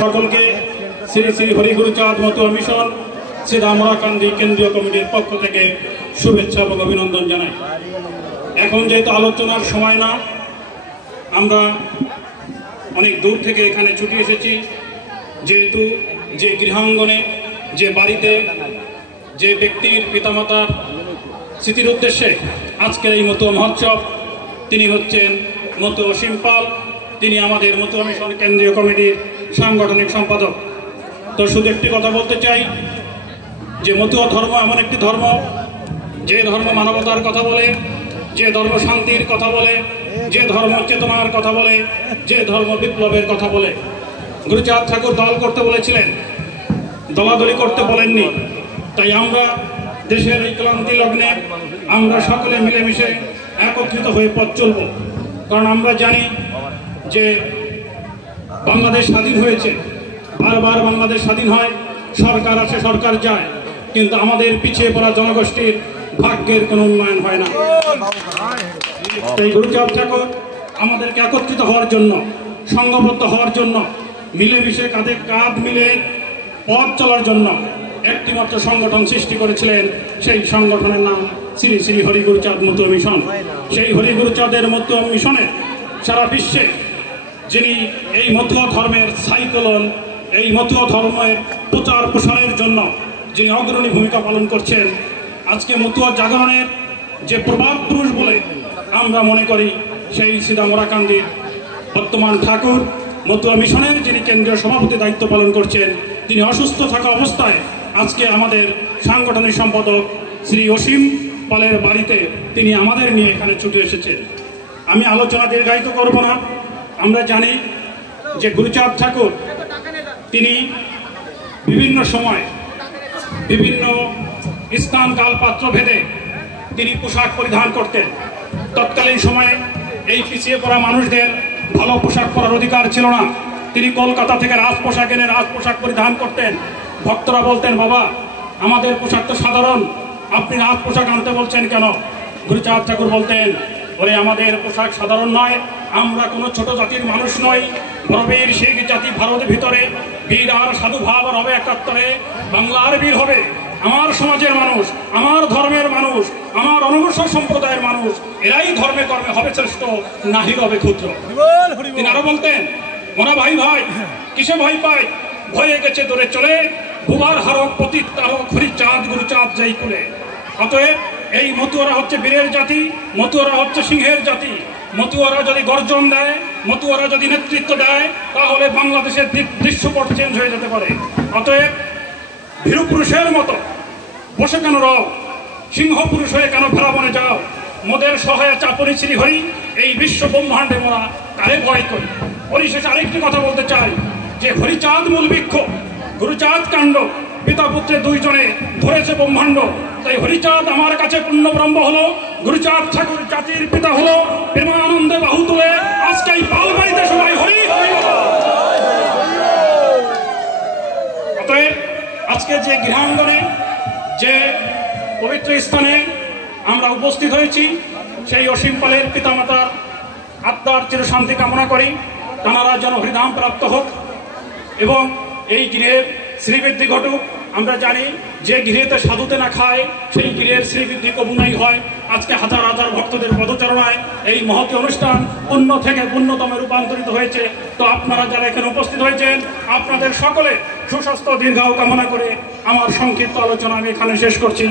সকলকে শ্রী শ্রী হরিগুরুচাঁদ মতুয়া মিশন সিদামরাকান্দি কেন্দ্রীয় কমিটির পক্ষ থেকে শুভেচ্ছা এবং অভিনন্দন জানাই। এখন যেহেতু আলোচনার সময় না, আমরা অনেক দূর থেকে এখানে ছুটে এসেছি, যেহেতু যে গৃহাঙ্গনে যে বাড়িতে যে ব্যক্তির পিতামাতার স্মৃতির উদ্দেশ্যে আজকের এই মতুয়া মহোৎসব, তিনি হচ্ছেন মতুয়া অসীম পাল। তিনি আমাদের মতুয়া মিশন কেন্দ্রীয় কমিটির সাংগঠনিক সম্পাদক। তো শুধু একটি কথা বলতে চাই যে মতুয়া ধর্ম এমন একটি ধর্ম, যে ধর্ম মানবতার কথা বলে, যে ধর্ম শান্তির কথা বলে, যে ধর্ম চেতনার কথা বলে, যে ধর্ম বিপ্লবের কথা বলে। গুরুচাঁদ ঠাকুর দল করতে বলেছিলেন, দলাদলি করতে বলেননি। তাই আমরা দেশের এই ক্লান্তি লগ্নে আমরা সকলে মিলেমিশে একত্রিত হয়ে পথ চলব। কারণ আমরা জানি যে বাংলাদেশ স্বাধীন হয়েছে, বারবার বাংলাদেশ স্বাধীন হয়, সরকার আসে সরকার যায়, কিন্তু আমাদের পিছিয়ে পড়া জনগোষ্ঠীর ভাগ্যের কোনো উন্নয়ন হয় না। তাই গুরুচাঁদ ঠাকুর আমাদেরকে একত্রিত হওয়ার জন্য, সংঘবদ্ধ হওয়ার জন্য, মিলেমিশে কাঁধে কাঁধ মিলে পথ চলার জন্য একটিমাত্র সংগঠন সৃষ্টি করেছিলেন। সেই সংগঠনের নাম শ্রী শ্রী হরিগুরুচাঁদ মতুয়া মিশন। সেই হরিগুরুচাঁদের মতুয়া মিশনে সারা বিশ্বে যিনি এই মতুয়া ধর্মের সাইক্লোন, এই মতুয়া ধর্মের প্রচার প্রসারের জন্য যিনি অগ্রণী ভূমিকা পালন করছেন, আজকে মতুয়া জাগরণের যে প্রভাব পুরুষ বলে আমরা মনে করি, সেই সিদামরাকান্দির বর্তমান ঠাকুর মতুয়া মিশনের যিনি কেন্দ্রীয় সভাপতি দায়িত্ব পালন করছেন, তিনি অসুস্থ থাকা অবস্থায় আজকে আমাদের সাংগঠনিক সম্পাদক শ্রী অসীম পালের বাড়িতে তিনি আমাদের নিয়ে এখানে ছুটে এসেছেন। আমি আলোচনা দীর্ঘায়িত করব না। আমরা জানি যে গুরুচাঁদ ঠাকুর তিনি বিভিন্ন সময় বিভিন্ন স্থান কাল পাত্র ভেদে তিনি পোশাক পরিধান করতেন। তৎকালীন সময়ে এই পিছিয়ে পড়া মানুষদের ভালো পোশাক পরার অধিকার ছিল না। তিনি কলকাতা থেকে রাজপোশাক এনে রাজপোশাক পরিধান করতেন। ভক্তরা বলতেন, বাবা আমাদের পোশাক তো সাধারণ, আপনি রাজপোশাক আনতে বলছেন কেন? গুরুচাঁদ ঠাকুর বলতেন, ওরে আমাদের পোশাক সাধারণ নয়, আমরা কোনো ছোট জাতির মানুষ নই। বড়বীর শিখ জাতি ভারতের ভিতরে বীর আর সাধু ভাব হবে একাত্তরে, বাংলার বীর হবে আমার সমাজের মানুষ, আমার ধর্মের মানুষ, আমার অনগ্রসর সম্প্রদায়ের মানুষ, এরাই ধর্মে কর্মে হবে শ্রেষ্ঠ, নাহি হবে ক্ষুদ্র। তিনি আরো বলতেন, মোরা ভাই ভাই কিসে ভয় পায়, ভয়ে গেছে দূরে চলে, ভুবার হারক পতিত তারক হরিচাঁদ গুরুচাঁদ যাই কুলে। অতএব এই মতুয়ারা হচ্ছে বীরের জাতি, মতুয়ারা হচ্ছে সিংহের জাতি। মতুয়ারা যদি গর্জন দেয়, মতুয়ারা যদি নেতৃত্ব দেয়, তাহলে বাংলাদেশের দৃশ্যপট চেঞ্জ হয়ে যেতে পারে। অতএব ভীরু পুরুষের মতো বসে কেন রও, সিংহ পুরুষ হয়ে কেন ভেড়া বনে যাও? মোদের সহায় চাপনি শ্রী হরি, এই বিশ্ব ব্রহ্মাণ্ডে মোরা তারে ভয় করি। পরিশেষে আরেকটি কথা বলতে চাই যে হরিচাঁদ মূল বৃক্ষ, গুরুচাঁদ কাণ্ড, পিতা পুত্রে দুইজনে ধরেছে ব্রহ্মাণ্ড। তাই হরিচাঁদ আমার কাছে পূর্ণ ব্রহ্ম হলো, গুরুচাঁদ ঠাকুর জাতির পিতা হলো। প্রেমানন্দে বাহু তুলে আজকে এই পাল বাড়িতে সবাই হরি হরি। অতএব আজকে যে গৃহাঙ্গনে যে পবিত্র স্থানে আমরা উপস্থিত হয়েছি, সেই অসীম পালের পিতামাতার আত্মার চিরশান্তি কামনা করি। তাঁরা যেন হরিধাম প্রাপ্ত হোক এবং এই গৃহের শ্রীবৃদ্ধি ঘটুক। আমরা জানি যে গৃহেতে সাধুতে না খায়, সেই গৃহের শ্রীবৃদ্ধি কবুনাই হয়। আজকে হাজার হাজার ভক্তদের পদচারণায় এই মহতি অনুষ্ঠান পুণ্য থেকে পুণ্যতমে রূপান্তরিত হয়েছে। তো আপনারা যারা এখানে উপস্থিত হয়েছেন, আপনাদের সকলে সুস্বাস্থ্য দীর্ঘায়ু কামনা করে আমার সংক্ষিপ্ত আলোচনা আমি এখানে শেষ করছি।